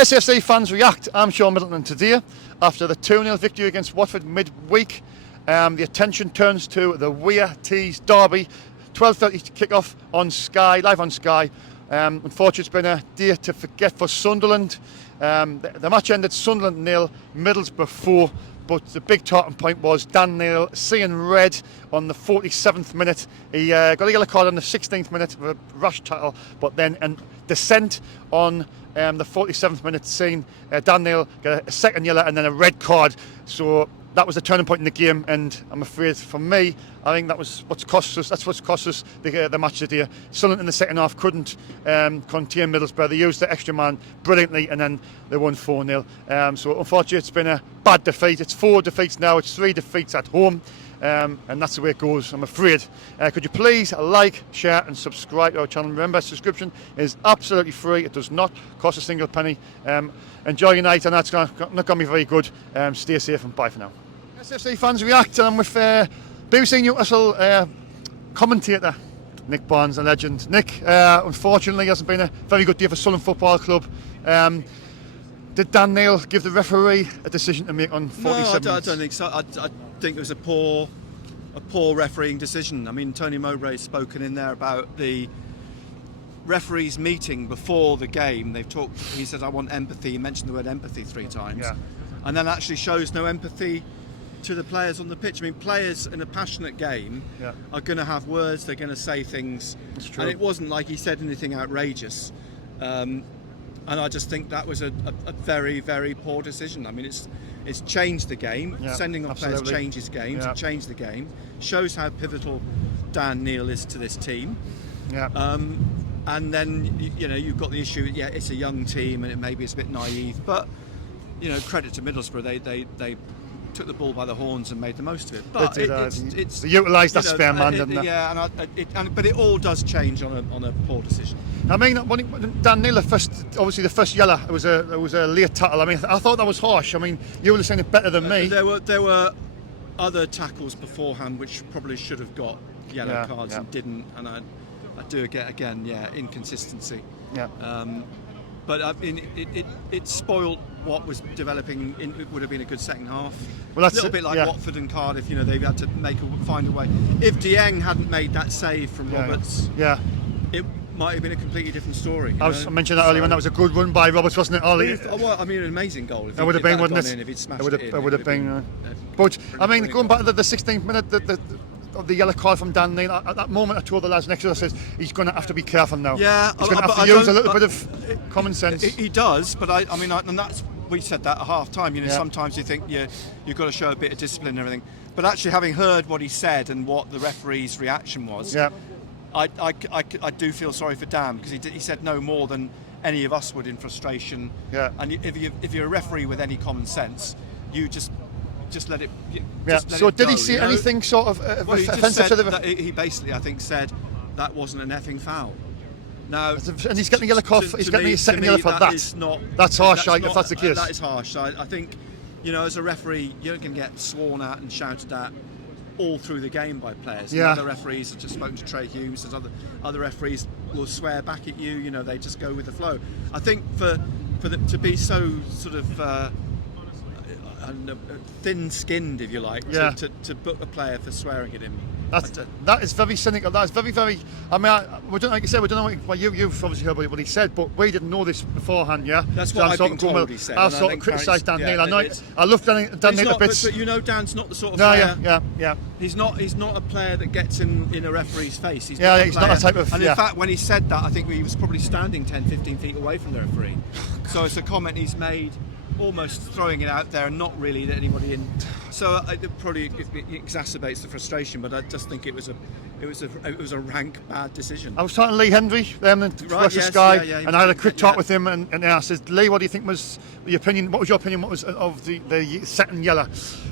SFC fans react. I'm Shaun Middleton today. After the 2-0 victory against Watford midweek, the attention turns to the Weir Tees derby. 12:30 kick-off on Sky, live on Sky. Unfortunately, it's been a day to forget for Sunderland. The match ended Sunderland 0, Middlesbrough 4. But the big talking point was Dan Neil seeing red on the 47th minute. He got a yellow card on the 16th minute of a rash tackle, but then a dissent on the 47th minute, seeing Dan Neil get a second yellow and then a red card. So that was the turning point in the game, and I'm afraid for me, I think that was what's cost us. That's what's cost us the match today. Sunderland in the second half couldn't contain Middlesbrough. They used the extra man brilliantly, and then they won 4-0. So unfortunately, it's been a bad defeat. It's 4 defeats now. It's 3 defeats at home, and that's the way it goes, I'm afraid. Could you please like, share, and subscribe to our channel? Remember, subscription is absolutely free. It does not cost a single penny. Enjoy your night, and that's not going to be very good. Stay safe, and bye for now. SFC fans react, and I'm with BBC Newcastle commentator Nick Barnes, a legend. Nick, unfortunately, hasn't been a very good day for Sunderland Football Club. Did Dan Neil give the referee a decision to make on 47 No, I don't think so. I think it was a poor refereeing decision. I mean, Tony Mowbray's spoken in there about the referees meeting before the game. He said, I want empathy. He mentioned the word empathy 3 times. Yeah. And then actually shows no empathy to the players on the pitch. I mean, players in a passionate game are going to have words, they're going to say things. That's true. And it wasn't like he said anything outrageous. And I just think that was a very, very poor decision. I mean, it's changed the game. Yeah, sending off players changes games. Yeah. It changed the game. Shows how pivotal Dan Neil is to this team. Yeah. And then, you've got the issue, it's a young team and maybe it's a bit naive. But, credit to Middlesbrough, they took the ball by the horns and made the most of it. But they utilised that spare man, didn't they? Yeah, but it all does change on a poor decision. I mean, when Dan Neil, obviously the first yellow, it was a late tackle. I mean, I thought that was harsh. I mean, you were saying it better than me. There were other tackles beforehand which probably should have got yellow cards and didn't. And I do get again, inconsistency. Yeah. But I mean, it spoiled what was developing. It would have been a good second half. Well, that's a little bit like Watford and Cardiff. They've had to find a way. If Dieng hadn't made that save from Roberts, it might have been a completely different story. I mentioned that earlier when that was a good run by Roberts, wasn't it, Ollie? Well, I mean, an amazing goal. It would have been, wouldn't it? If he'd smashed it would have been. But I mean, going back to the 16th minute, of the yellow card from Dan Neil, at that moment I told the lads next to us, says he's going to have to be careful now. Yeah, he's going to have to use a little bit of common sense. He does, but I mean, and that's, we said that at half time. Sometimes you think you've got to show a bit of discipline and everything. But actually, having heard what he said and what the referee's reaction was, I do feel sorry for Dan, because he said no more than any of us would in frustration. Yeah. And if you're a referee with any common sense, you just let it. So did he see anything sort of offensive to the? He basically, I think, said that wasn't an effing foul. Now, and he's getting a yellow card. He's getting a second yellow for that. That's harsh. If that's the case, that is harsh. So I think, as a referee, you're going to get sworn at and shouted at all through the game by players. Yeah. Other referees have just spoken to Trey Hughes. There's other referees will swear back at you. They just go with the flow. I think for them to be so sort of thin-skinned, if you like, to book a player for swearing at him. That is very cynical. That is very, very. I mean, like you said, we don't know what you've obviously heard what he said, but we didn't know this beforehand. Yeah, that's what I've been told he said. I sort of criticised Dan Neil. I love Dan Neil a bit. But Dan's not the sort of player. Yeah. He's not a player that gets in a referee's face. He's not that type of. And in fact, when he said that, I think he was probably standing 10, 15 feet away from the referee. So it's a comment he's made, almost throwing it out there and not really let anybody in. So it probably exacerbates the frustration, but I just think it was a rank bad decision. I was talking to Lee Hendry, Sky, and I had a quick talk with him, and I said, Lee, what do you think was the opinion? What was your opinion? What was of the second yellow?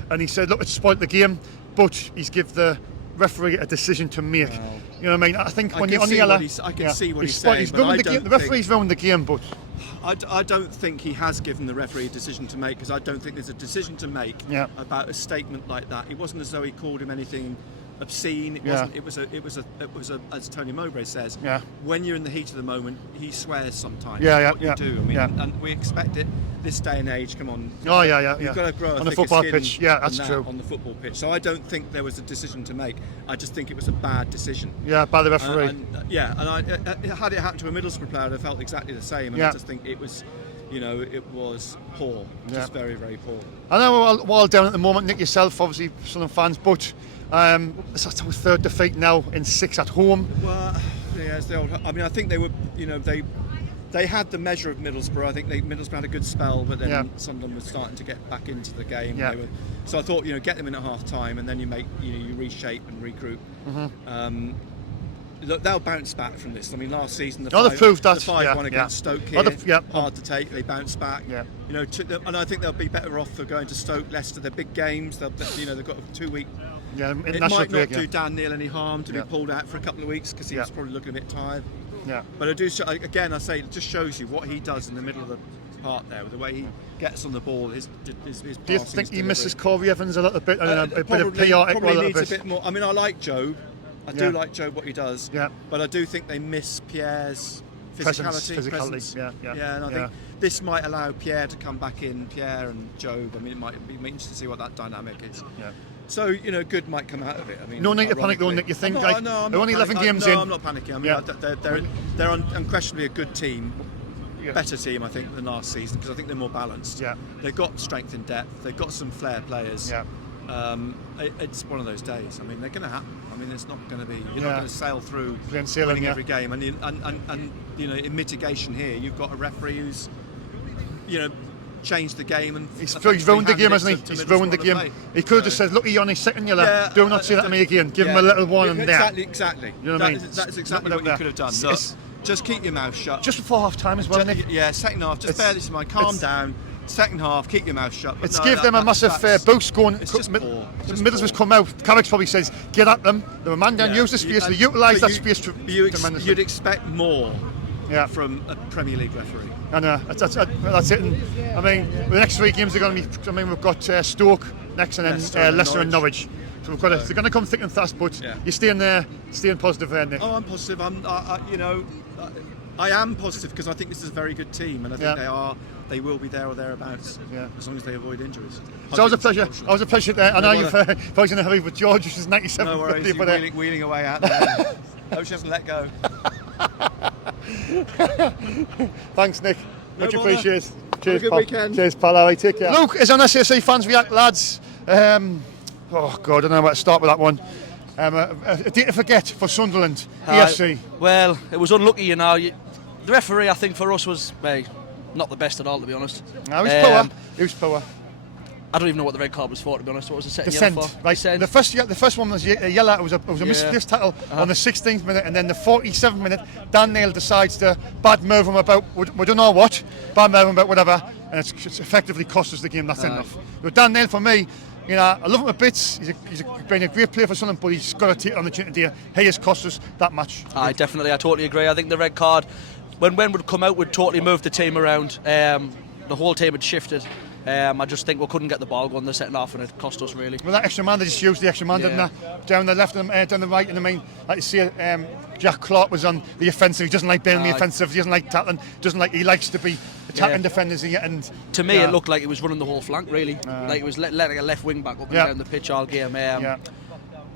And he said, look, it spoilt the game, but he's give the referee a decision to make. Wow. You know what I mean? I think when you're on the yellow, I can see what he's saying. He's ruined the game. The referee's ruined the game, but I don't think he has given the referee a decision to make, because I don't think there's a decision to make about a statement like that. It wasn't as though he called him anything obscene. It wasn't. It was a. As Tony Mowbray says, when you're in the heat of the moment, he swears sometimes. What you do. I mean, and we expect it this day and age. Come on. Oh yeah. You've got to grow on the football skin pitch. Yeah, that's true. On the football pitch. So I don't think there was a decision to make. I just think it was a bad decision. Yeah, by the referee. Had it happened to a Middlesbrough player, I felt exactly the same. And I just think it was. It was poor, just very, very poor. I know we're all down at the moment, Nick, yourself, obviously, Sunderland fans, but it's our third defeat now in 6 at home. Well, it's the old. I mean, I think they were, they had the measure of Middlesbrough. I think Middlesbrough had a good spell, but then Sunderland was starting to get back into the game. Yeah. So I thought, get them in at half time, and then you reshape and regroup. Mm-hmm. Look, they'll bounce back from this. I mean, last season the 5-1 against Stoke here, hard to take. They bounce back. Yeah. And I think they'll be better off for going to Stoke, Leicester. They're big games. They've got a 2-week. Yeah, it might not do Dan Neil any harm to be pulled out for a couple of weeks because he's probably looking a bit tired. Yeah. But I say it just shows you what he does in the middle of the park there, with the way he gets on the ball. His do you think he misses Corey Evans a little bit? A bit of PR? Probably needs a bit more. I mean, I like Joe. I do like Joe, what he does, but I do think they miss Pierre's physicality. Yeah, and I think this might allow Pierre to come back in, Pierre and Joe. I mean, it might be interesting to see what that dynamic is. Yeah. So, good might come out of it. I mean, no need to panic though, Nick, you think? They're only 11 games in. No, I'm not panicking. I mean, they're unquestionably a good team. Better team, I think, than last season, because I think they're more balanced. Yeah. They've got strength in depth. They've got some flair players. Yeah. It's one of those days. I mean, they're going to happen. I mean, it's not going to be. You're not going to sail through winning every game. And in mitigation here, you've got a referee who's, changed the game and he's ruined the game, hasn't he? He's ruined the game. He could have just said, "Look, you're on his second yellow. Do not say that to me again. Give him a little one and there." Exactly. You know what I mean? That's exactly what you could have done. Look, just keep your mouth shut. Just before half time as well, Nick. Yeah, second half. Just bear this in mind. Calm down. Second half, keep your mouth shut. It's give them a massive boost going. Middlesbrough's come out. Carrick's probably says, "Get at them." They were man down, use the space. They utilise that space tremendously. You'd expect more from a Premier League referee. I know, that's it. And, I mean, the next 3 games are going to be. I mean, we've got Stoke next, and then Leicester and Norwich. So we've got. They're going to come thick and fast, but you're staying positive there, Nick. Oh, I'm positive. I am positive because I think this is a very good team, and I think they will be there or thereabouts, as long as they avoid injuries. So it was a pleasure. It was a pleasure there. I know you've probably in a hurry with George, which is 97. No worries, he's wheeling away out there. Hope she doesn't let go. Thanks, Nick. Much appreciated. Cheers, have a good weekend. Cheers, pal. All right, take care. Luke is on SAC Fans React, lads. Oh God, I don't know where to start with that one. A day to forget for Sunderland, EFC. Well, it was unlucky, The referee, I think, for us was not the best at all, to be honest. No, he was poor. I don't even know what the red card was for, to be honest. What was the second yellow for? Right. The first one was a yellow. It was a misplaced tackle on the 16th minute, and then the 47th minute, Dan Neil decides to badmouth him about we don't know what, badmouth him about whatever, and it's effectively cost us the game. That's enough. But Dan Neil, for me, I love him a bit. He's been a great player for Sunderland, but he's got to take on the chin today. He has cost us that much. Definitely, I totally agree. I think the red card, when would come out, would totally move the team around. The whole team had shifted. I just think we couldn't get the ball going the second half, and it cost us really. Well, that extra man, they just used the extra man, didn't they? Down the left and down the right. And I mean, like you see, Jack Clark was on the offensive. He doesn't like being on the offensive. He doesn't like tackling. He likes to be attacking defenders. And to me, it looked like he was running the whole flank really. Like he was letting a left wing back up and down the pitch all game.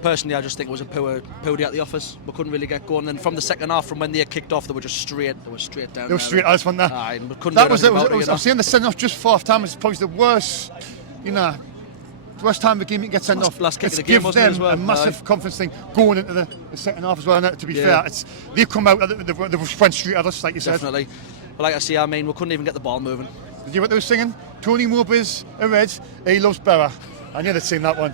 Personally, I just think it was a poor day at the office. We couldn't really get going. And from the second half, from when they kicked off, they were straight down. They were straight. I just want that. That was it. I'm saying the send off just for half time is probably the worst. Worst time the game you can get sent off. Last kick of the game, wasn't it, as well? A massive confidence thing going into the second half as well. And to be fair, they've come out. They went straight at us, like you said. Definitely. But like I say, I mean, we couldn't even get the ball moving. Did you hear what they were singing? Tony Mowbray's a red. He loves Boro. I knew they'd sing that one.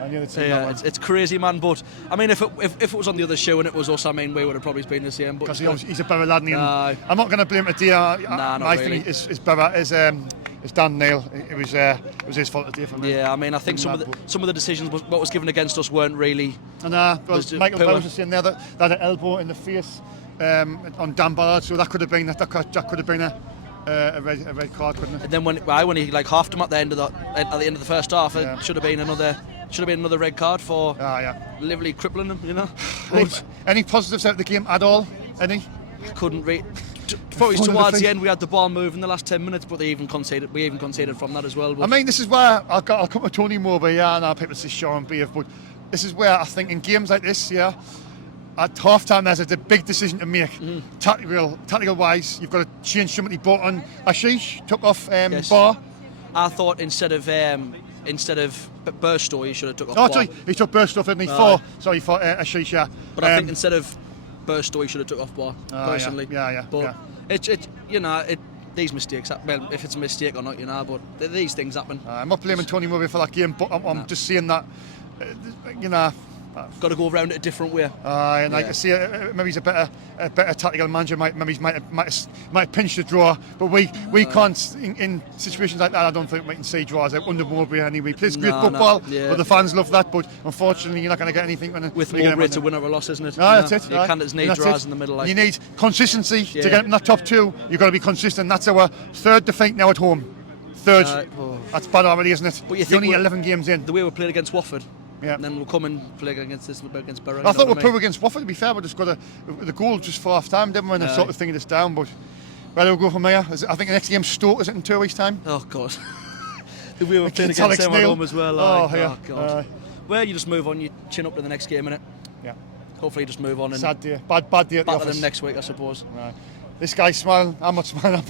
It's crazy, man. But I mean, if it was on the other shoe and it was us, I mean, we would have probably been the same. Because he's a Boro lad, and I'm not going to blame it today. I think it's Boro. It's Dan Neil. It was his fault today for me. Yeah, I mean, I think some of the decisions what was given against us weren't really. And Michael Bowles was saying there that an elbow in the face on Dan Ballard, so that could have been a red card, couldn't it? And then when he halved him at the end of the first half, it should have been another should have been another red card for literally crippling them, you know. Any positives out of the game at all? Any? Couldn't read. Probably towards the end we had the ball moving the last 10 minutes, but we even conceded from that as well. But I mean, this is where I'll come to Tony Moore, I know people say Shaun Beef, but this is where I think in games like this, at half time there's a big decision to make. Tactical wise, you've got to change somebody. Brought on Ashish, took off Bar. I thought instead of Burstow, he should have took off. Oh, sorry, he took Burstow, didn't he? For Ashish, yeah. But I think instead of Burstow, he should have took off Bar, personally. But these mistakes, well, if it's a mistake or not, but these things happen. I'm not blaming Tony Murray for that game, but I'm just saying that, got to go around it a different way. And I can see maybe he's a better tactical manager. Might have pinched the draw, but we can't in situations like that. I don't think we can see draws out under Mowbray anyway. He plays great football, but the fans love that. But unfortunately, you're not going to get anything with Mowbray. It's a win or a loss, isn't it? That's it. You can't just need draws in the middle. You need consistency to get in that top two. You've got to be consistent. That's our third defeat now at home. Third. That's bad already, isn't it? But you're only 11 games in. The way we played against Watford. Yeah. And then we'll come and play against Boro. I thought we'll play against Watford, to be fair, but just got the goal just for half time, didn't we? And sort of thinking this down, but where do we go from here? I think the next game's Stoke, is it in 2 weeks' time? Oh, God. The way we're playing against them at home as well. Oh, God. Well, you just move on, you chin up to the next game, innit? Yeah. Hopefully you just move on. And sad day. Bad day at the office. Back to them next week, I suppose. Right. This guy's smiling. I'm not smiling.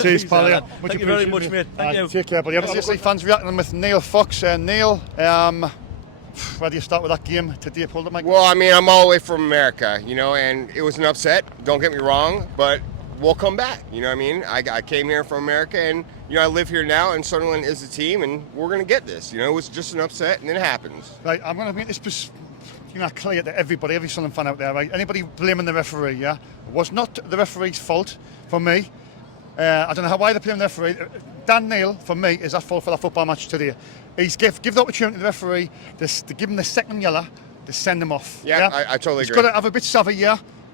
Cheers, pal. Thank you very much, mate. Thank you. Take care, buddy. SFC fans reacting with Neil Fox. Neil, where do you start with that game today? Hold it, Mike. Well, I mean, I'm all the way from America, and it was an upset. Don't get me wrong, but we'll come back. You know what I mean? I came here from America, and I live here now, and Sunderland is the team, and we're going to get this. It was just an upset, and it happens. Right, I'm going to make this clear to everybody, every Sunderland fan out there, right? Anybody blaming the referee, it was not the referee's fault for me. I don't know why they're blaming the referee. Dan Neil, for me, is at fault for that football match today. He's give the opportunity to the referee to give him the second yellow to send him off. Yeah, I totally agree. He's got to have a bit savvy,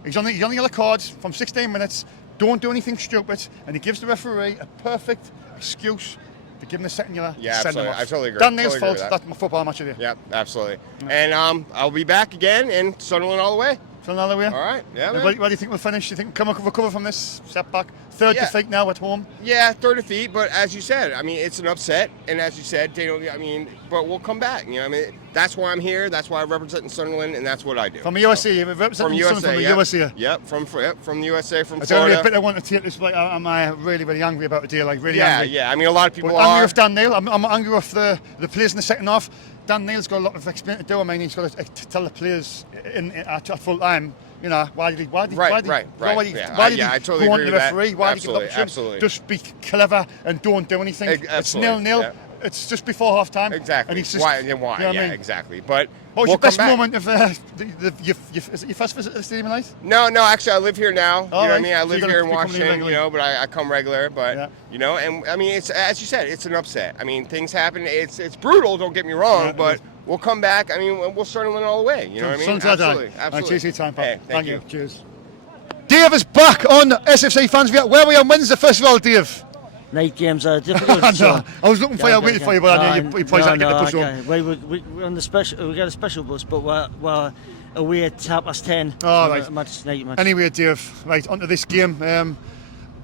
He's on the yellow card from 16 minutes. Don't do anything stupid, and he gives the referee a perfect excuse to give him the second yellow. Yeah, send him off. I totally agree. Dan Neil's fault. That's my football match today. Yeah, absolutely. And I'll be back again in Sunderland all the way. Sunderland all the way. All right. Yeah. Where do you think we'll finish? Do you think we'll recover from this setback? Third defeat now at home. Yeah, third defeat. But as you said, I mean, it's an upset, and as you said, but we'll come back. That's why I'm here. That's why I represent Sunderland, and that's what I do. From the USA, you're representing Sunderland from the USA. Yep, from the USA, from Florida. Florida. It's only a bit I want to take this. I'm really, really angry about the deal. Angry. Yeah. I mean, a lot of people are. Angry with Dan Neil. I'm angry with the players in the second half. Dan Neil's got a lot of explaining to do. I mean, he's got to tell the players at full time. Why did he go on the referee? Why did he give the option? Just be clever and don't do anything. It's 0-0. Yeah. It's just before half time. Exactly. And he's just, why? Exactly. But what was your best moment of is it your first visit to the stadium tonight? No. Actually, I live here now. Oh, you know what I mean? I live here in Washington. But I come regular. But and I mean, it's as you said, it's an upset. I mean, things happen. It's brutal. Don't get me wrong, but we'll come back. I mean, we'll Sunderland all the way. You know what I mean? Absolutely. Cheers for your time, pal. Hey, thank you. Cheers. Dave is back on SFC Fans React. Where are we on Wednesday, first of all, Dave? Night games are difficult. I was looking for you, waiting for you, but I knew you probably had to get the push on. We're on the special. We got a special bus, but we're away at 10:30. Oh, right. Anyway, Dave, right onto this game. A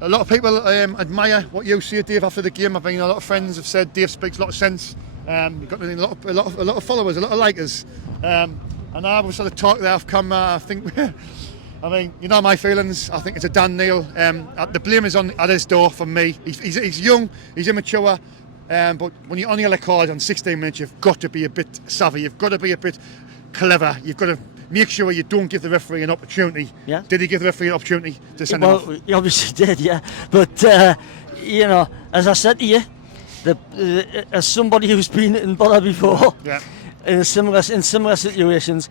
lot of people admire what you say, Dave, after the game. A lot of friends have said Dave speaks a lot of sense. You've got a lot of followers, a lot of likers. And I was sort of talk there off camera. I think. I mean, my feelings. I think it's a Dan Neil. The blame is at his door for me. He's young, he's immature, but when you're on the yellow card on 16 minutes, you've got to be a bit savvy. You've got to be a bit clever. You've got to make sure you don't give the referee an opportunity. Yeah. Did he give the referee an opportunity to send him off? Well, he obviously did, yeah. But as I said to you, as somebody who's been in Boro before, in similar situations.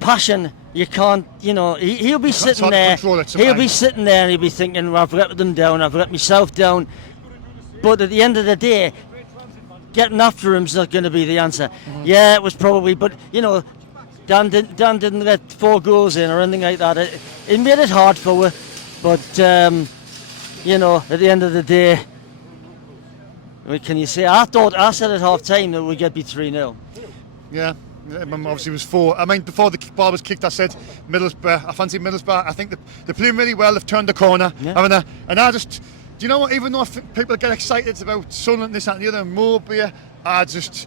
Passion, you can't, he'll be sitting there, and he'll be thinking, well, I've let them down, I've let myself down. But at the end of the day, getting after him's not going to be the answer. Yeah, it was probably, but, Dan didn't let 4 goals in or anything like that. It made it hard for her, but, at the end of the day, Can you say? I said at half time that we'd get beat 3-0. Yeah. Obviously it was 4. I mean, before the ball was kicked, I said Middlesbrough. I fancy Middlesbrough. I think they're playing really well. They've turned the corner. Yeah. And I just, do you know what? Even though people get excited about Sunderland, this, that, and the other, Mowbray, I just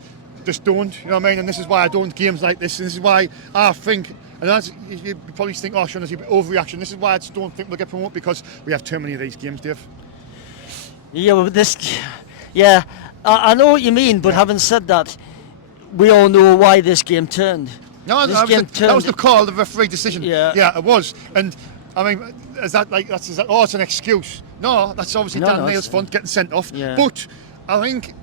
don't. You know what I mean? And this is why I don't games like this. And this is why I think. And you probably think, oh, Shaun, there's an overreaction. This is why I just don't think we'll get promoted, because we have too many of these games, Dave. Yeah, well, I know what you mean, but having said that, we all know why this game turned. No, that was the call, the referee decision. Yeah, it was. And I mean, is that it's an excuse? No, that's obviously Dan Neil's fault getting sent off. Yeah. But I think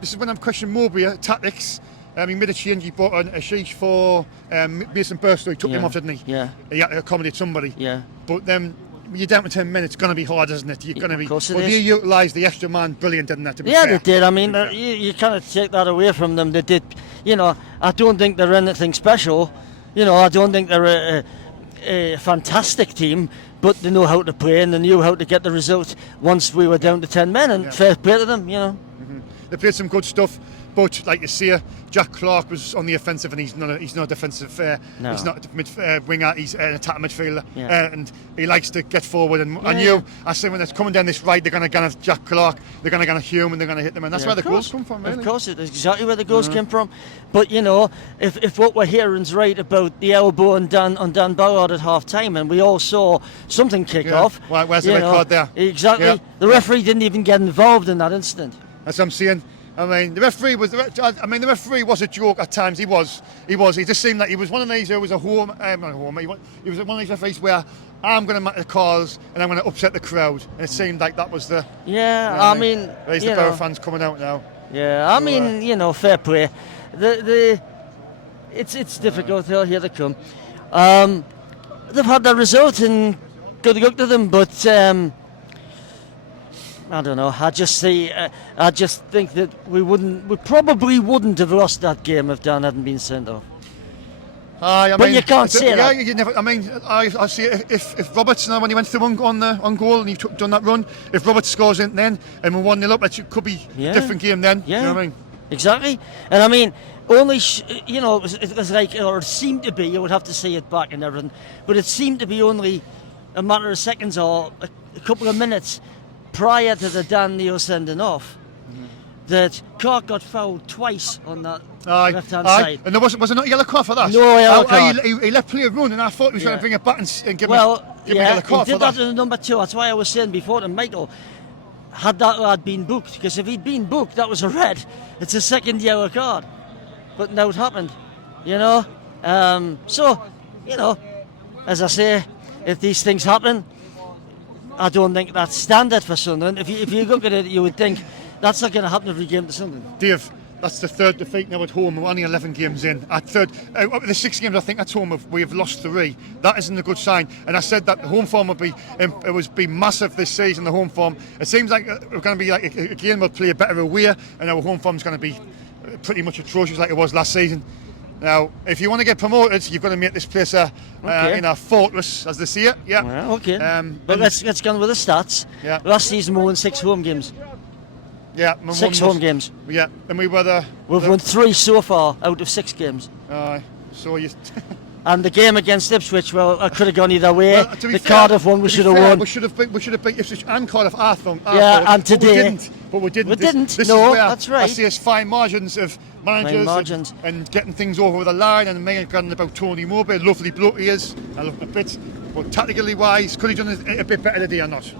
this is when I'm questioning Mowbray tactics. He made a change. He brought on Ashish for Mason Burstow. He took him off, didn't he? Yeah. He had to accommodate somebody. Yeah. But then you're down to 10 minutes. It's going to be hard, isn't it? You're going to be. But they utilised the extra man brilliant, didn't they? Yeah, they did. I mean, you kind of take that away from them. They did. You know, I don't think they're anything special. You know, I don't think they're a fantastic team, but they know how to play and they knew how to get the result once we were down to 10 men. And fair play to them, you know. Mm-hmm. They played some good stuff. But like you see, Jack Clark was on the offensive, and he's not a defensive. He's not a winger. He's an attacking midfielder, and he likes to get forward. I say when they're coming down this right, they're going to gun at Jack Clark. They're going to gun at Hume, and they're going to hit them, and that's where the goals come from. Really. Of course, it's exactly where the goals came from. But you know, if what we're hearing's right about the elbow on Dan Ballard at half time, and we all saw something kick off. Where's the red card there? Exactly. Yeah. The referee didn't even get involved in that incident. That's what I'm saying. I mean, the referee was a joke at times. He was. He just seemed like he was one of these who was he was one of these referees where I'm going to make the calls and I'm going to upset the crowd. And it seemed like that was the. Yeah, I mean. There's the Boro fans coming out now. Yeah, I mean, you know, fair play. It's difficult. Here they come. They've had their result and good luck to them, but. I don't know. I just think that we probably wouldn't have lost that game if Dan hadn't been sent off. But you can't say that. You never. I mean, I see if Roberts, when he went through on goal and he done that run, if Roberts scores in then and we're 1-0 up, it could be a different game then. Yeah. You know what I mean? Exactly. And I mean, only it was like, or it seemed to be. You would have to see it back and everything, but it seemed to be only a matter of seconds or a couple of minutes prior to the Dan Neil sending off, that Clark got fouled twice on that left-hand side. And was there not a yellow card for that? No yellow card. He let play run, and I thought he was going to bring it back and give him a yellow card. He did that in number 2. That's why I was saying before to Michael, had that lad been booked, because if he'd been booked, that was a red. It's a second yellow card. But now it happened, you know. So, you know, as I say, if these things happen, I don't think that's standard for Sunderland. If you look at it, you would think that's not going to happen every game to Sunderland. Dave, that's the third defeat now at home. We're only 11 games in. At third, out of the 6 games I think at home we have lost 3. That isn't a good sign. And I said that the home form would be massive this season. The home form. It seems like we're going to be like again we'll play a better away, and our home form's going to be pretty much atrocious like it was last season. Now, if you want to get promoted, you've got to make this place a fortress, as they see it. Yeah. Well, okay. But let's get on with the stats. Yeah. Last season we won 6 home games. Yeah. 6 home games. Yeah. And we've won 3 so far out of 6 games. So you. And the game against Ipswich, well, I could have gone either way. Well, the Cardiff one we should have won. We should have beat Ipswich and Cardiff. I thought. And today. But we didn't. We didn't. This no, is where that's right. I see us fine margins of managers and getting things over the line, and maybe about Tony Mowbray, lovely bloke he is. I love him a bit. But tactically wise, could he done it a bit better today or not?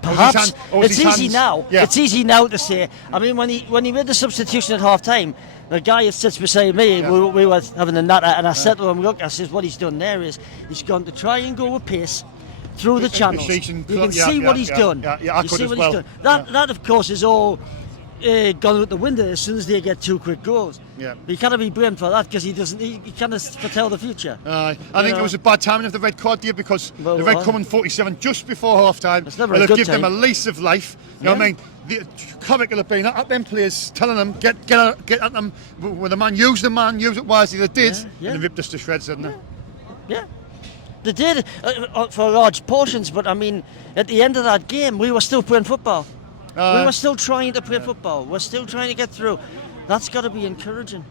Perhaps. It's easy now. Yeah. It's easy now to say. I mean, when he made the substitution at half time, the guy that sits beside me, we were having a natter, and I said to him, look, I says, what he's done there is he's gone to try and go with pace through the channels. You can see what he's done. I could as well. That, of course, is all gone out the window as soon as they get 2 quick goals. Yeah. But he can't be blamed for that because he can't foretell the future. I think it was a bad timing of the red card here, because the red come in 47 just before half time. It's never a good time. Give them a lease of life. You know what I mean? The comic will have been at them players, telling them get at them. When the man used it wisely. They did, and they ripped us to shreds, didn't they? Yeah. They did for large portions, but I mean, at the end of that game, we were still playing football. We were still trying to play football. We're still trying to get through. That's got to be encouraging.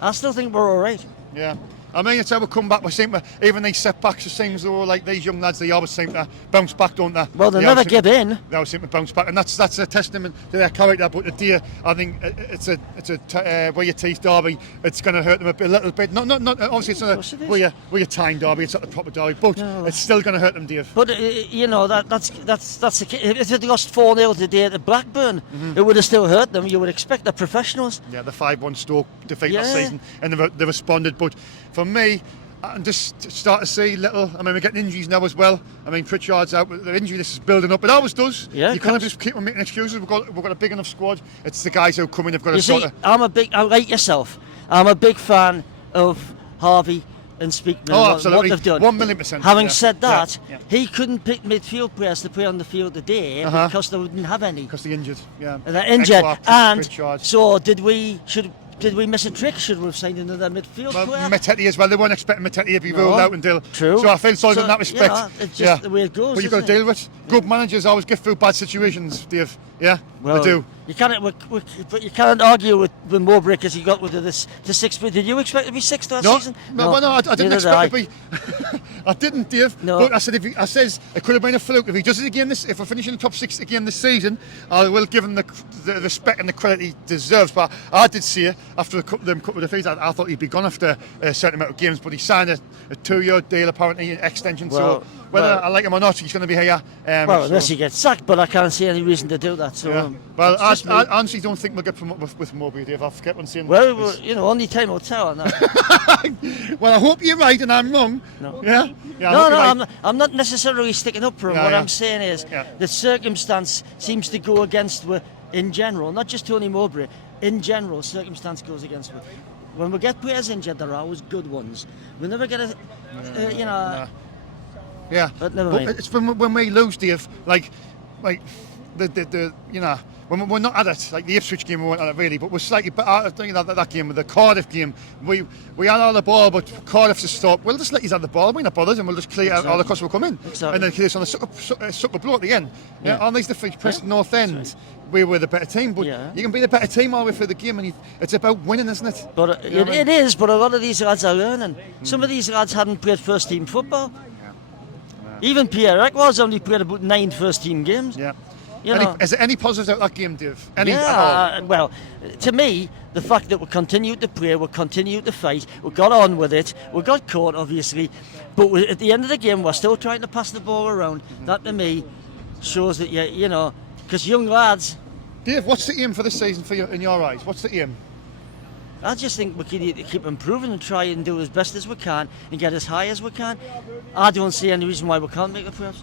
I still think we're all right. Yeah. I mean, it's how we come back. We seem to, even these setbacks, it seems though, like these young lads, they always seem to bounce back, don't they? Well, they never give in. They always seem to bounce back, and that's a testament to their character. But today, I think it's a Wear Your Teeth derby. It's going to hurt them a little bit. Not obviously it's not a Wear Your Time derby. It's not the proper derby, but it's still going to hurt them, Dave. But you know that's the case. If they lost 4-0 today at Blackburn, it would have still hurt them. You would expect the professionals. Yeah, the 5-1 Stoke defeat last season, and they responded. But for me, I'm just start to see little. I mean, we're getting injuries now as well. I mean, Pritchard's out. The injury list is building up. It always does. Yeah, you can't just keep on making excuses. We've got a big enough squad. It's the guys who come in. They've got to sort of. I'm like yourself. I'm a big fan of Harvey and Speakman. Absolutely. What they've done. 1,000,000%. Having said that, yeah. he couldn't pick midfield players to play on the field today because they didn't have any. Because they're injured. Yeah. And they're injured. Edward, And Pritchard. so did we miss a trick? Should we have signed another midfield player? Matete as well. They weren't expecting Matete to be ruled out until. True. So I feel sorry in that respect. You know, it's just the way it goes. But you've got to deal with it. Good managers always get through bad situations, Dave. Yeah, well, they do. You can't, but you can't argue with Mowbray because he got with the 6th. Did you expect to be 6th last season? No, I didn't expect to be. I didn't, Dave. No. But I said it could have been a fluke. If he does it again if we're finishing the top 6 again this season, I will give him the respect and the credit he deserves. But I did see it after them couple of defeats. I thought he'd be gone after a certain amount of games, but he signed a 2-year deal, apparently, an extension. So whether I like him or not, he's going to be here. Unless he gets sacked, but I can't see any reason to do that. So, yeah. Well, I honestly don't think we'll get promoted with Mowbray, Dave. I've kept on saying. Well, only time will tell on that. Well, I hope you're right and I'm wrong. No. Yeah. No, I'm not necessarily sticking up for him. What I'm saying is the circumstance seems to go against in general, not just Tony Mowbray. In general, circumstance goes against me. When we get players injured, there are always good ones. We never get Yeah, but never mind. It's when we lose, Dave. Like the when we're not at it. Like the Ipswich game, we weren't at it really, but we're slightly better. That game, the Cardiff game, we had all the ball, but Cardiff to stop. We'll just let you have the ball. We're not bothered, and we'll just clear out all the cross will come in. Exactly. And then it's on a sucker blow at the end. Yeah, on these defeats, Preston North End. We were the better team, but you can be the better team all the way through the game, and it's about winning, isn't it? But it is. But a lot of these lads are learning. Some of these lads hadn't played first team football. Even Pierre was only played about 9 first team games. Yeah. Is there any positives out of that game, Dave? Any at all? Well, to me, the fact that we continued to play, we continued to fight, we got on with it, we got caught, obviously, but at the end of the game, we're still trying to pass the ball around. That, to me, shows that, because young lads... Dave, what's the aim for this season for you, in your eyes? What's the aim? I just think we need to keep improving and try and do as best as we can and get as high as we can. I don't see any reason why we can't make the playoffs.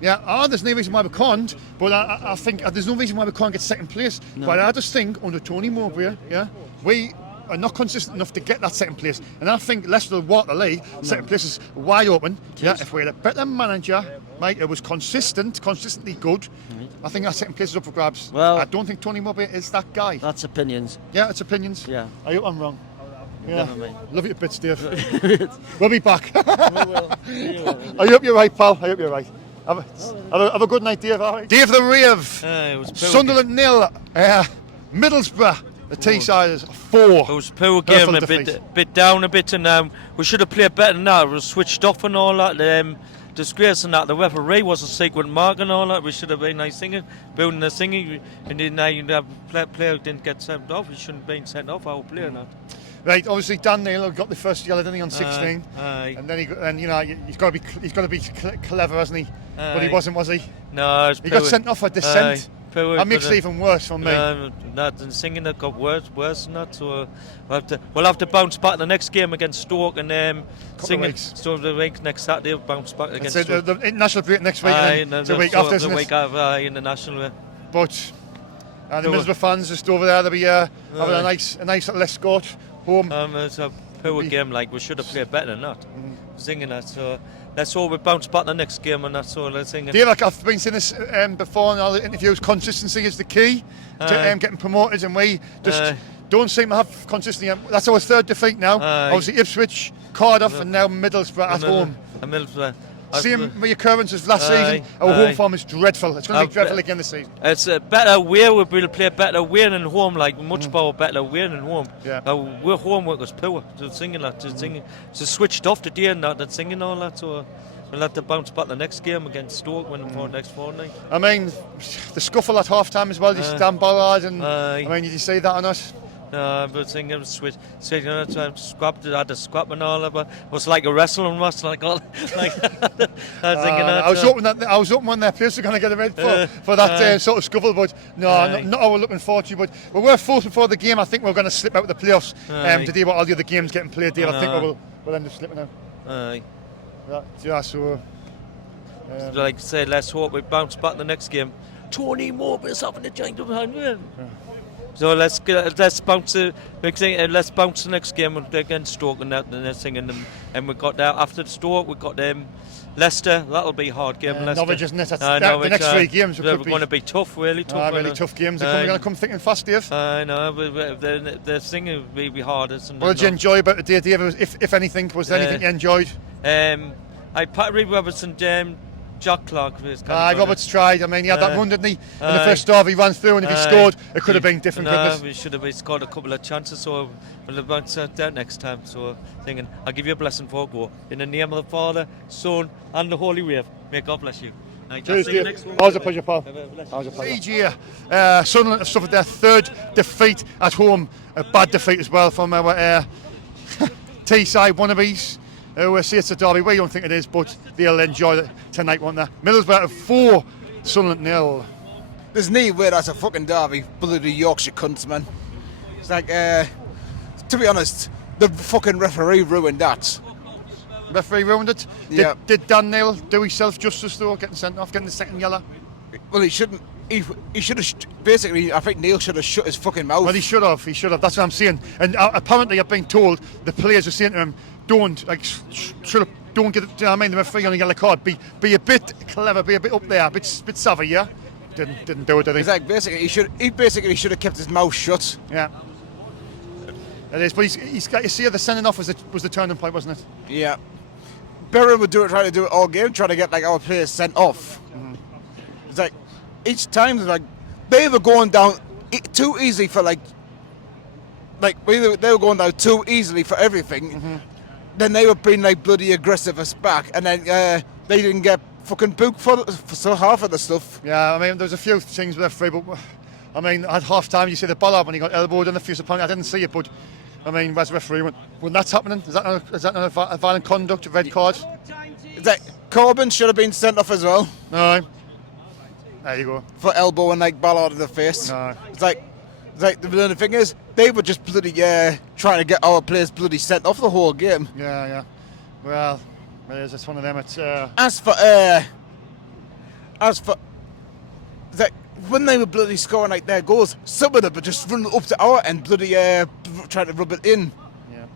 Yeah, there's no reason why we can't, but I think there's no reason why we can't get second place. No. But I just think under Tony Mowbray, we are not consistent enough to get that second place. And I think Leicester will walk the league. Second place is wide open. Yeah, if we had a better manager, mate, it was consistently good. Right. I think our second place is up for grabs. Well, I don't think Tony Mowbray is that guy. That's opinions. Yeah, it's opinions. Yeah. I hope I'm wrong. Yeah. Never mind. Love you to bits, Dave. We'll be back. We will. I hope you're right, pal. I hope you're right. Have a good night, Dave. Dave the Rave. Sunderland 0. Middlesbrough. The T-siders 4. It was a poor game, a bit down a bit, and we should have played better than that. We were switched off and all that. Disgrace and that. The referee was a secret mark and all that. We should have been building the singing, and then player didn't get sent off. He shouldn't have been sent off. Our player now. Right, obviously Dan Neil got the first yellow, didn't he, on 16? And then he's got to be clever, hasn't he? But he wasn't, was he? No, he got sent off for dissent. That makes it even worse for me. That and singing that got worse than that. So we'll have to bounce back the next game against Stoke and singing. So the week next Saturday we'll bounce back against Stoke. The international break next week, and then the week after, isn't it? The week after, international. But the Middlesbrough fans just over there, they'll be having a nice little escort home. It's a poor game. Like we should have played better than that. Singing that. So. That's all. We bounce back the next game, and that's all. I've been saying this before in all the interviews. Consistency is the key to getting promoted, and we just don't seem to have consistency. That's our third defeat now. Obviously Ipswich, Cardiff, and now Middlesbrough at home. Middlesbrough. Same reoccurrence as last season. Our home form is dreadful. It's going to be dreadful again this season. It's a better way. We'll play better away than home, like much more better away than home. Yeah. Our homework was poor. Just singing that, just switched off today and that singing all that. So we'll have to bounce back the next game against Stoke when the next fortnight. I mean, the scuffle at half time as well. Just Dan Ballard and I mean, did you see that or not? But singing switch, scrap, had to scrap and all that. But it was like a wrestling match, like all like. I was hoping when their players were going to get a red for that sort of scuffle, but no, not how we're looking forward to. But we were forced before the game. I think we're going to slip out the playoffs today. But all the other games getting played there, I think we'll end up slipping out. Yeah, so. Like I said, let's hope we bounce back the next game. Tony Morbius having a giant behind me. So let's bounce the next game against Stoke and that thing, and we got that after the Stoke we got Leicester. That'll be a hard game. Leicester. Norwich, isn't it? The next 3 games they're going to be tough, really tough. Really tough games. They're going to come thick and fast, Dave. I know, but the thing will be hard. What did you enjoy about the day, Dave? If anything, was there anything you enjoyed? Patrick Robertson, Jack Clark. Roberts tried. I mean, he had that run, didn't he? In the first half, he ran through, and if he scored, it could have been different. We should have scored a couple of chances, so we'll bounce that next time. So, thinking, I'll give you a blessing for a go. In the name of the Father, Son, and the Holy Wave. May God bless you. Cheers, Dave. Always a pleasure, pal. Always a pleasure. Sunderland have suffered their 3rd defeat at home. A bad defeat as well from our Teesside wannabes. We see it's a derby. We don't think it is, but they'll enjoy it tonight, won't they? Middlesbrough 4, Sunderland 0. There's no way that's a fucking derby. Bloody Yorkshire cunts, man. It's like, to be honest, the fucking referee ruined that. Referee ruined it? Yeah. Did Dan Neil do himself justice, though, getting sent off, getting the second yellow? Well, he shouldn't. He should have. Basically, I think Neil should have shut his fucking mouth. Well, he should have. That's what I'm saying. And apparently, I've been told the players are saying to him, don't don't get it. You know what I mean? The referee on a yellow card. Be a bit clever. Be a bit up there. A bit savvy. Yeah. Didn't do it. Did he? It's like basically he should have kept his mouth shut. Yeah. It is. But he's got. You see, the sending off was the turning point, wasn't it? Yeah. Boro would try to do it all game, trying to get like our players sent off. Mm-hmm. It's like each time, like they were going down too easy for they were going down too easily for everything. Mm-hmm. Then they were being like bloody aggressive as back, and then they didn't get fucking booked for half of the stuff. Yeah, I mean there was a few things with referee, but I mean at half time you see the ball up when he got elbowed in the fuse opponent. I didn't see it, but I mean as a referee when that's happening, is that not a violent conduct, a red card? It's like Corbyn should have been sent off as well. No. There you go. For elbowing like Ballard in the face. No. It's like the thing is, they were just bloody trying to get our players bloody sent off the whole game. Yeah. Well, it's one of them. It's as for like when they were bloody scoring like their goals, some of them were just running up to our end, bloody trying to rub it in. Yeah.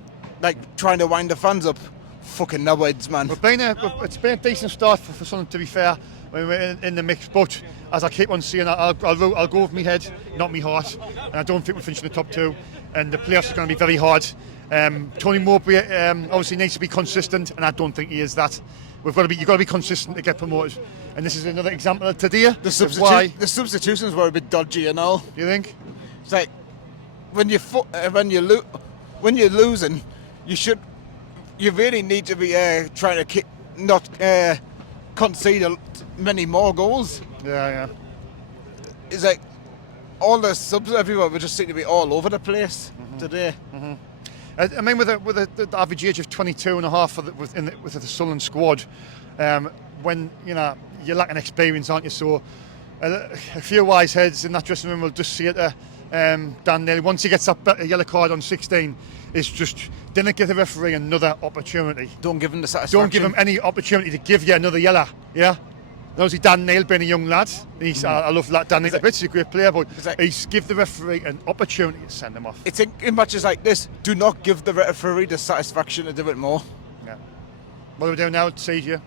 Like trying to wind the fans up. Fucking knobheads, man. It's been a decent start for Sunderland, to be fair. When we're in the mix, but as I keep on saying, I'll go with my head, not my heart, and I don't think we're finishing the top 2. And the playoffs are going to be very hard. Tony Mowbray obviously needs to be consistent, and I don't think he is that. You've got to be consistent to get promoted, and this is another example of today. The substitutions were a bit dodgy and all. Do you think? It's like when you're losing, you really need to be trying to not concede many more goals. Yeah. It's like all the subs everywhere would just seem to be all over the place today. Mm-hmm. I mean, with the average age of 22 and a half with the Sunderland squad, when you're lacking experience, aren't you? So a few wise heads in that dressing room will just see it. Dan Neil, once he gets that yellow card on 16, it's just didn't give the referee another opportunity. Don't give him the satisfaction. Don't give him any opportunity to give you another yellow. Yeah. Obviously, Dan Neil being a young lad, I love Dan Neil a bit. He's a great player, but he's give the referee an opportunity to send him off. It's in matches like this. Do not give the referee the satisfaction to do it more. Yeah. What are we doing now, CJ?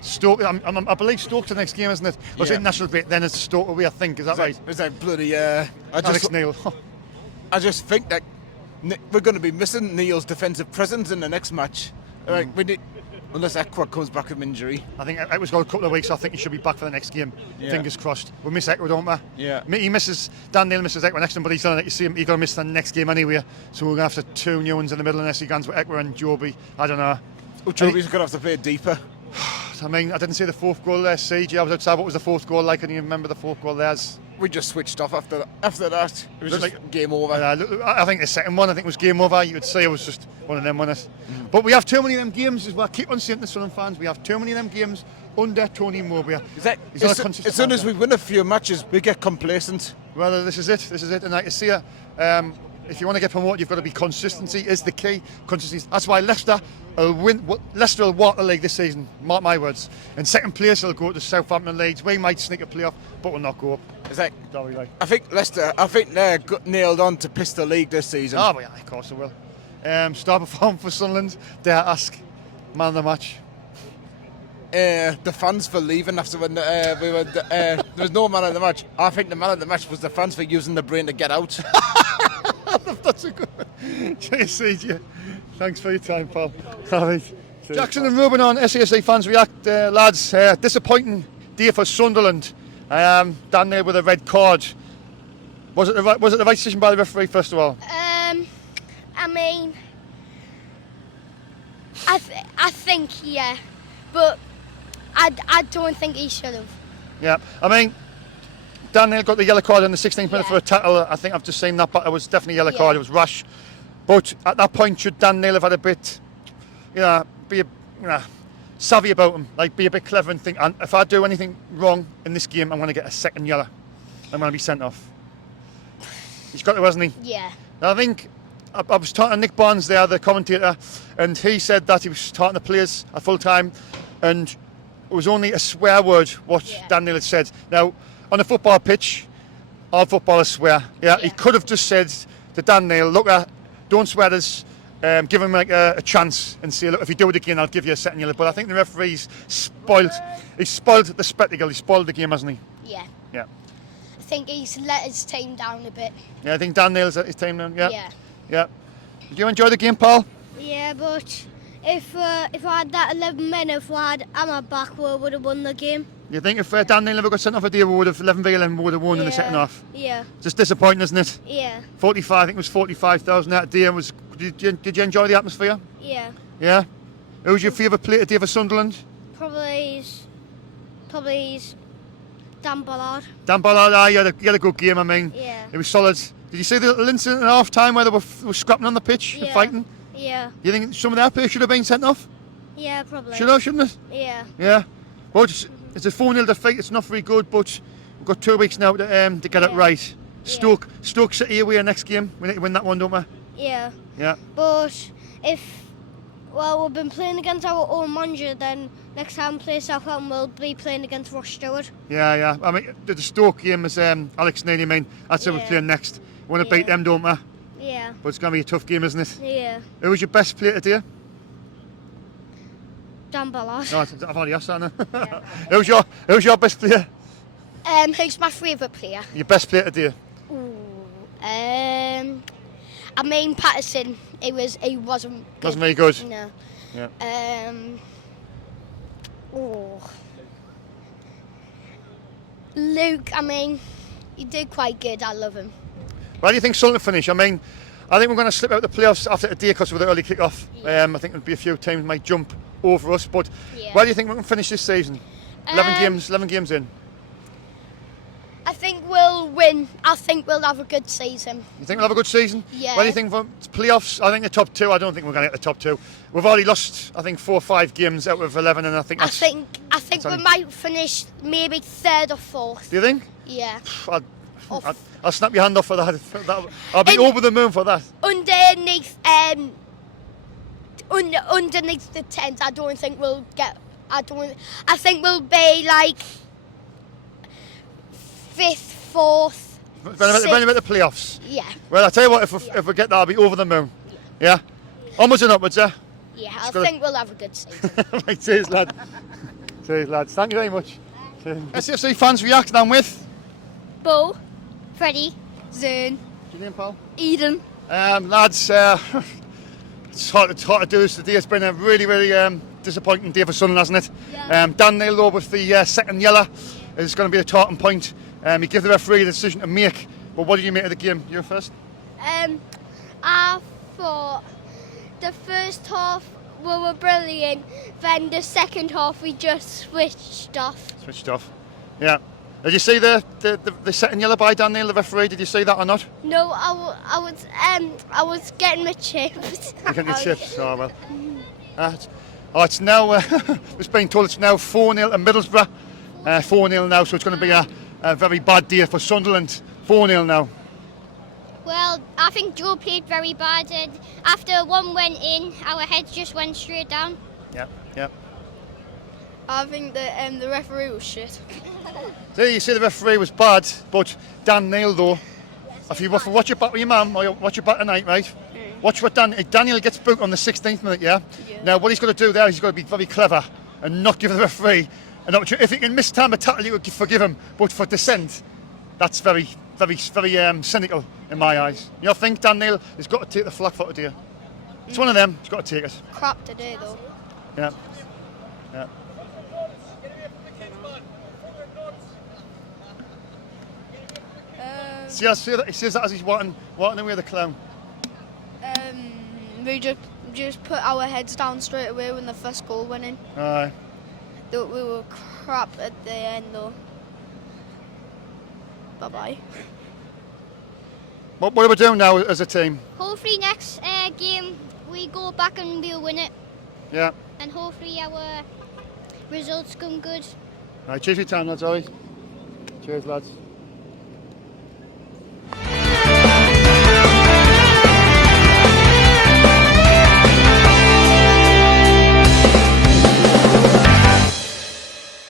Stoke. I believe Stoke's the next game, isn't it? Well, it's international break. Then it's Stoke away, I think. Is that right? It's like bloody. Alex Neil. I just think that we're going to be missing Neil's defensive presence in the next match. Like Unless Ekwa comes back from injury. I think Ekwa's got a couple of weeks. I think he should be back for the next game. Yeah. Fingers crossed. We miss Ekwa, don't we? Yeah. He misses, Dan Neil misses Ekwa next time, but he's done it. You see him, he's going to miss the next game anyway. So we're going to have 2 new ones in the middle unless he guns with Ekwa and Joby. I don't know. Joby's going to have to play deeper. I mean, I didn't see the 4th goal there, CJ. I was outside. What was the 4th goal like? I didn't even remember the 4th goal there. We just switched off after that. It was just like game over. I think the second one, I think, was game over. You would say it was just one of them, wasn't it? But we have too many of them games as well. Keep on saying to Sunderland fans, we have too many of them games under Tony Mowbray. As soon as we win a few matches, we get complacent. Well, this is it. And like I say, if you want to get promoted, you've got to be consistency is the key. Consistency. That's why Leicester will win. Leicester will walk the league this season. Mark my words. In second place, they'll go to Southampton Leeds. We might sneak a playoff, but we'll not go up. I think Leicester. I think they're nailed on to piss the league this season. Oh, yeah, of course they will. Star performance for Sunderland. Dare I ask, man of the match. The fans for leaving after when there was no man of the match. I think the man of the match was the fans for using the brain to get out. That's a good one. Cheers, CJ. Thanks for your time, pal. All right. Jackson and Ruben on SASA Fans React. Lads, disappointing day for Sunderland. Dan there with a red card. Was it the right decision by the referee, first of all? I mean, I think, yeah. But I don't think he should have. Yeah, I mean, Daniel got the yellow card in the 16th minute for a tackle. I think I've just seen that, but it was definitely a yellow card. It was rash. But at that point, should Daniel have had a bit, be savvy about him, like be a bit clever and think, and if I do anything wrong in this game, I'm going to get a second yellow. I'm going to be sent off. He's got to, hasn't he? Yeah. I think I was talking to Nick Barnes there, the commentator, and he said that he was talking to players at full time, and it was only a swear word what Daniel had said. Now, on a football pitch, all footballers swear. Yeah, he could have just said to Daniel, look, don't swear at us, give him like a chance and say, look, if you do it again, I'll give you a second yellow. But I think the referee's spoiled the spectacle, he spoiled the game, hasn't he? Yeah. Yeah. I think he's let his team down a bit. Yeah, I think Daniel's let his team down, Yeah. Yeah. Did you enjoy the game, Paul? Yeah, but if I had that 11 men, if I had Emma back, we would have won the game. You think if Daniel never got sent off a day, we would have 11v11 would have won in the second half? Yeah. Just disappointing, isn't it? Yeah. 45, I think it was 45,000 that day. Did you enjoy the atmosphere? Yeah. Yeah. Who was your favourite player today for Sunderland? Probably Dan Ballard. Dan Ballard, you had a good game. I mean, Yeah. it was solid. Did you see the little incident at half time where they were scrapping on the pitch and fighting? Yeah. You think some of their players should have been sent off? Yeah, probably. Should have, shouldn't it? Yeah. Yeah. Well, it's a 4-0 defeat. It's not very good, but we've got 2 weeks now to get it right. Stoke City away our next game. We need to win that one, don't we? Yeah. Yeah. But we've been playing against our own manager, then next time we play Southampton, we'll be playing against Ross Stewart. Yeah. I mean, the Stoke game is Alex Neely, I mean, that's who we're playing next. We want to beat them, don't we? Yeah. But it's going to be a tough game, isn't it? Yeah. Who was your best player today? Dan Ballard. No, I've already asked that now. Who's your best player? Who's my favourite player? Your best player today? I mean Patterson. He wasn't good. Wasn't very good. No. Yeah. Luke. I mean, he did quite good. I love him. Where do you think Sunderland finish? I mean, I think we're going to slip out the playoffs after today because of the early kick-off. I think there'll be a few teams might jump over us. But where do you think we can finish this season? 11 games in. I think we'll win. I think we'll have a good season. You think we'll have a good season? Yeah. What do you think for playoffs? I think the top 2. I don't think we're going to get the top 2. We've already lost, I think, 4 or 5 games out of 11, and I think we might finish maybe 3rd or 4th. Do you think? Yeah. I'll snap your hand off for that. I'll be over the moon for that. Underneath the tent, I don't think we'll get. I think we'll be like 5th, 4th. When about the playoffs? Yeah. Well, I tell you what, if we get that, I'll be over the moon. Yeah. Onwards and upwards, yeah. Yeah, I think we'll have a good season. Right, cheers, lad. Cheers, lads. Thank you very much. SFC Fans React. I'm with Bo, Freddie, Zane. What's your name, pal? Eden. Lads, it's hard to do this today. It's been a really disappointing day for Sunderland, hasn't it? Yeah. Dan Neil, though, with the second yellow is going to be the talking point. He gave the referee the decision to make. But what did you make of the game? You first? I thought the first half we were brilliant, then the second half we just switched off. Switched off. Yeah. Did you see the second yellow by Dan Neil, the referee? Did you see that or not? No, I was getting my chips. You're getting your chips. Oh well. It's now. It's been told it's now 4-0 to Middlesbrough. 4-0 now, so it's going to be a very bad day for Sunderland. 4-0 now. Well, I think Joe played very bad. And after one went in, our heads just went straight down. Yep. I think the referee was shit. See, you see the referee was bad, but Dan Neil though, if you watch it back with your mum or you watch it back tonight, right? Watch what Daniel gets booked on the 16th minute, yeah? Now what he's got to do there, he's got to be very clever and not give the referee an opportunity. If he can miss time a tackle, you would forgive him, but for dissent, that's very cynical in my eyes. You think Dan Neil has got to take the flak for today? It's one of them. He's got to take it. Crap today though. Yeah. See, he says that as he's walking away the clown. We just put our heads down straight away when the first goal went in. Aye. We were crap at the end though. Bye-bye. What are we doing now as a team? Hopefully next game we go back and we'll win it. Yeah. And hopefully our results come good. Right, cheers for your time, lads, alright. Cheers, lads.